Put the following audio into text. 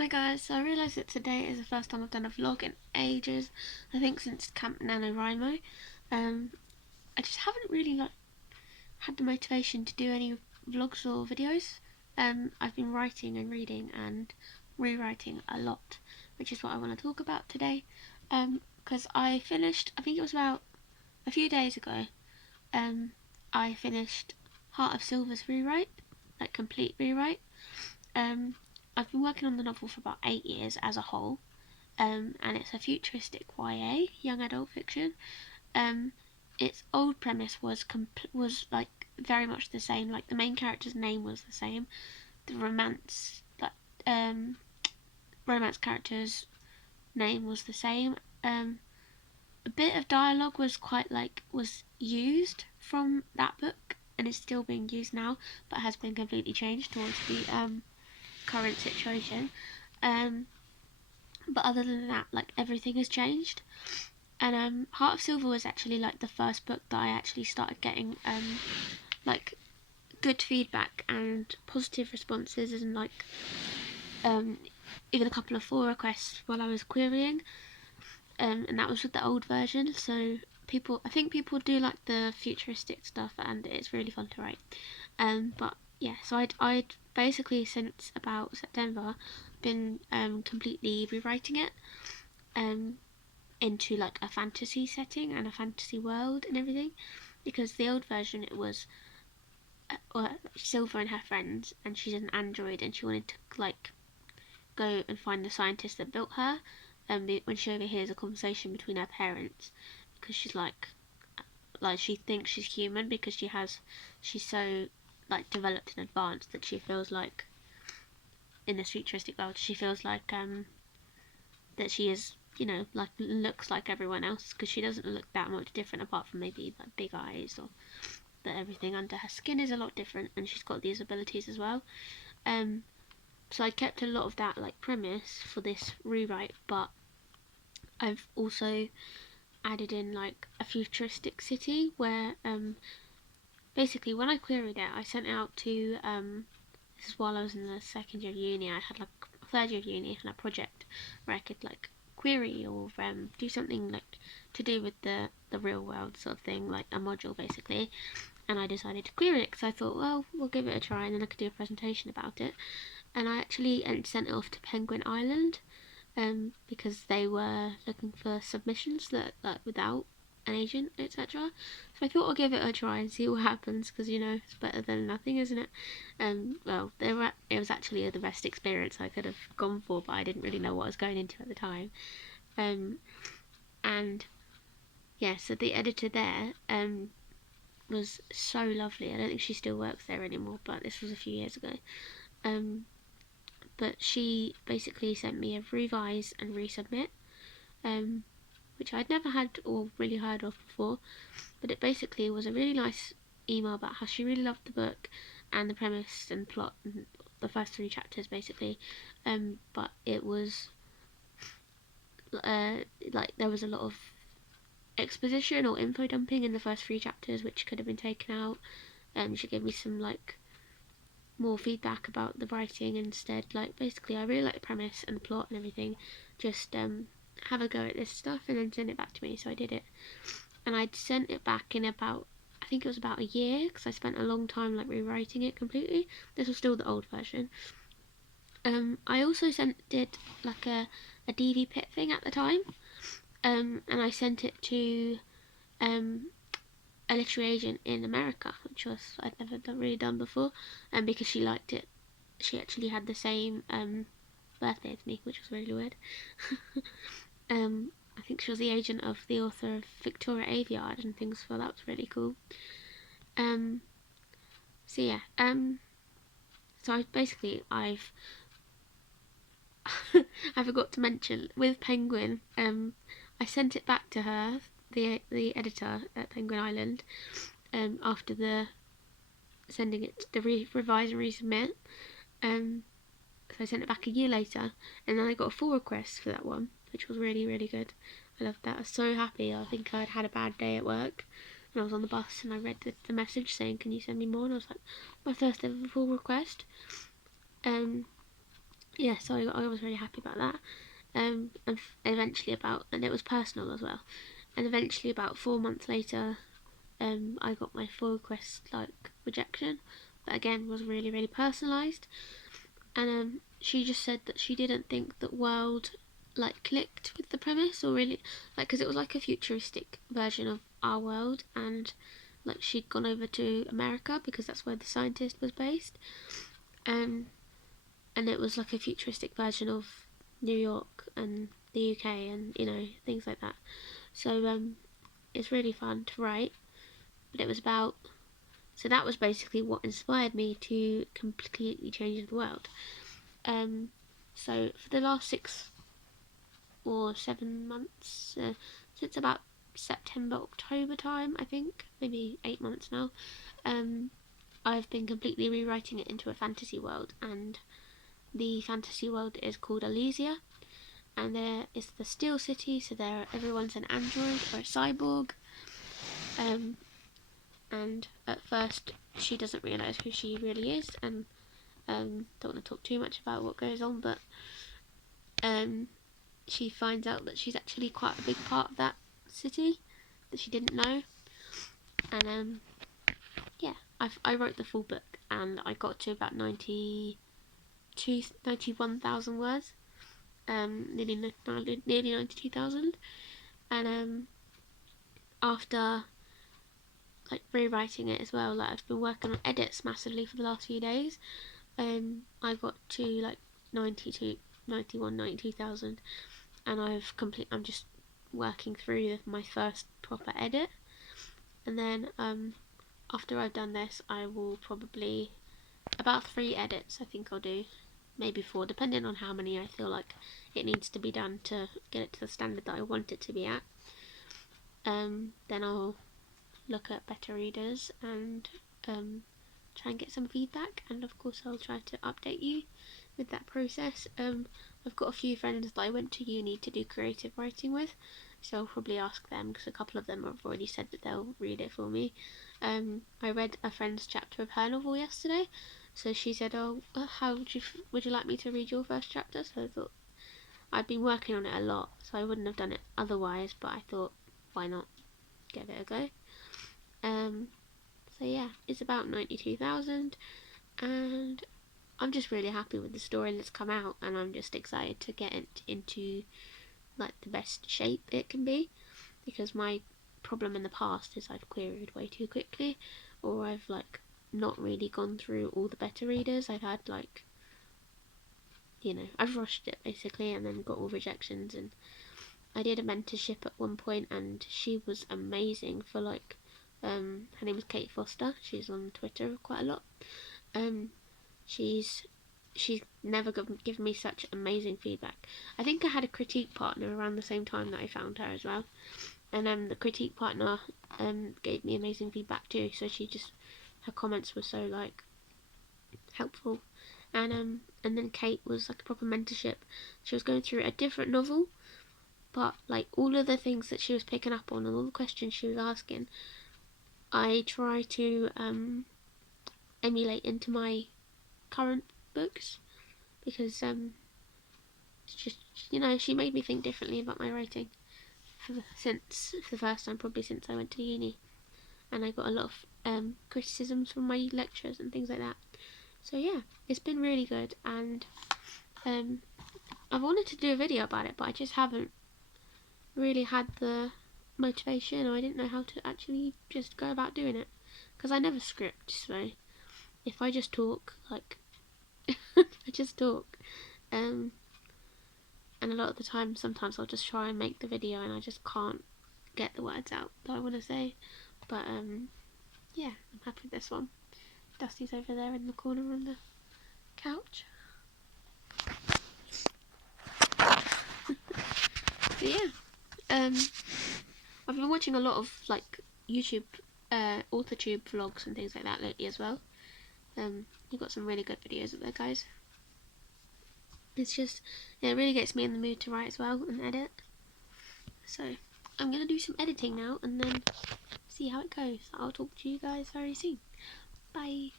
Hi guys, so I realised that today is the first time I've done a vlog in ages. I think since Camp NaNoWriMo. I just haven't really had the motivation to do any vlogs or videos. I've been writing and reading and rewriting a lot, which is what I want to talk about today. Because I finished, I think it was about a few days ago, I finished Heart of Silver's rewrite, like complete rewrite. Um, I've been working on the novel for about 8 years as a whole, and it's a futuristic YA, young adult fiction. Um, its old premise was like very much the same. Like the main character's name was the same. The um, romance character's name was the same. A bit of dialogue was used from that book and is still being used now, but has been completely changed towards the current situation. Um, but other than that, like everything has changed. And Heart of Silver was actually like the first book that I actually started getting like good feedback and positive responses, and like um, even a couple of full requests while I was querying. And that was with the old version. So I think people do like the futuristic stuff, and it's really fun to write. But yeah, so I'd basically since about September been completely rewriting it um, into like a fantasy setting and a fantasy world and everything, because the old version it was Silver and her friends, and she's an android, and she wanted to like go and find the scientist that built her. When she overhears a conversation between her parents, because she's like she thinks she's human because she's so like developed and advanced that she feels like in this futuristic world she feels like that she is, like looks like everyone else, because she doesn't look that much different apart from maybe like big eyes, or that everything under her skin is a lot different, and she's got these abilities as well. um so I kept a lot of that like premise for this rewrite, but I've also added in like a futuristic city where basically when I queried it, I sent it out to this is while I was in the second year of uni. I had like third year of uni and a project where I could like query or do something like to do with the real world sort of thing, like a module basically. And I decided to query it because I thought, well, we'll give it a try, and then I could do a presentation about it. And I actually sent it off to Penguin Island, because they were looking for submissions that like without an agent, etc. So I thought I'll give it a try and see what happens, because it's better than nothing, isn't it? Well, it was actually the best experience I could have gone for, but I didn't really know what I was going into at the time. And yeah, so the editor there was so lovely. I don't think she still works there anymore, but this was a few years ago. But she basically sent me a revise and resubmit, which I'd never had or really heard of before. But it basically was a really nice email about how she really loved the book and the premise and plot and the first 3 chapters basically. But it was like there was a lot of exposition or info dumping in the first 3 chapters, which could have been taken out. She gave me some like more feedback about the writing instead. Like basically, I really like the premise and the plot and everything. Just have a go at this stuff and then send it back to me. So I did it, and I'd sent it back in about, I think it was about a year, because I spent a long time like rewriting it completely. This was still the old version. I also did like a DV pit thing at the time, and I sent it to a literary agent in America, which was I'd never really done before, and because she liked it, she actually had the same birthday as me, which was really weird. I think she was the agent of the author of Victoria Aveyard and things, so that was really cool. So yeah, so I've I forgot to mention with Penguin, I sent it back to her, the editor at Penguin Island, after the sending it to revise and resubmit. So I sent it back a year later, and then I got a full request for that one, which was really, really good. I loved that. I was so happy. I think I'd had a bad day at work, and I was on the bus, and I read the message saying, "Can you send me more?" And I was like, my first ever full request. yeah, so I was really happy about that. And eventually and it was personal as well. And eventually, about 4 months later, I got my full request rejection, but again was really really personalised. And she just said that she didn't think that World clicked with the premise, or really because it was like a futuristic version of our world, and she'd gone over to America because that's where the scientist was based. And it was like a futuristic version of New York and the UK, and things like that. So it's really fun to write. But it was about, so that was basically what inspired me to completely change the world. So for the last 6 or 7 months, since about September, October time, I think, maybe 8 months now, I've been completely rewriting it into a fantasy world, and the fantasy world is called Elysia, and there is the Steel City, so everyone's an android or a cyborg. And at first she doesn't realise who she really is, and don't want to talk too much about what goes on, but she finds out that she's actually quite a big part of that city that she didn't know. And yeah, I wrote the full book, and I got to about 91,000 words, nearly 92,000. And after rewriting it as well, I've been working on edits massively for the last few days. I got to 92, 91, 92,000, and I'm just working through my first proper edit. And then after I've done this, I will probably, about 3 edits I think I'll do, maybe 4, depending on how many I feel like it needs to be done to get it to the standard that I want it to be at. Then I'll look at beta readers and try and get some feedback, and of course I'll try to update you with that process. I've got a few friends that I went to uni to do creative writing with, so I'll probably ask them, because a couple of them have already said that they'll read it for me. I read a friend's chapter of her novel yesterday, so she said, "Oh, how would you like me to read your first chapter?" So I thought, I'd been working on it a lot, so I wouldn't have done it otherwise, but I thought, why not give it a go? So yeah, it's about 92,000, and I'm just really happy with the story that's come out, and I'm just excited to get it into the best shape it can be, because my problem in the past is I've queried way too quickly, or I've not really gone through all the beta readers. I've had I've rushed it basically, and then got all rejections. And I did a mentorship at one point, and she was amazing for her name was Kate Foster. She's on Twitter quite a lot. She's never given me such amazing feedback. I think I had a critique partner around the same time that I found her as well, and the critique partner gave me amazing feedback too. So her comments were so helpful. And then Kate was a proper mentorship. She was going through a different novel, but all of the things that she was picking up on and all the questions she was asking, I try to emulate into my current books, because it's just, she made me think differently about my writing for the first time probably since I went to uni, and I got a lot of criticisms from my lectures and things like that. So yeah, it's been really good, and I've wanted to do a video about it, but I just haven't really had the motivation, or I didn't know how to actually just go about doing it, because I never script. So if I just talk, I just talk, and a lot of the time, sometimes I'll just try and make the video, and I just can't get the words out that I want to say. But yeah, I'm happy with this one. Dusty's over there in the corner on the couch. But yeah, I've been watching a lot of YouTube, AuthorTube vlogs and things like that lately as well. You've got some really good videos up there, guys. It's just, it really gets me in the mood to write as well and edit. So I'm gonna do some editing now, and then see how it goes. I'll talk to you guys very soon. Bye.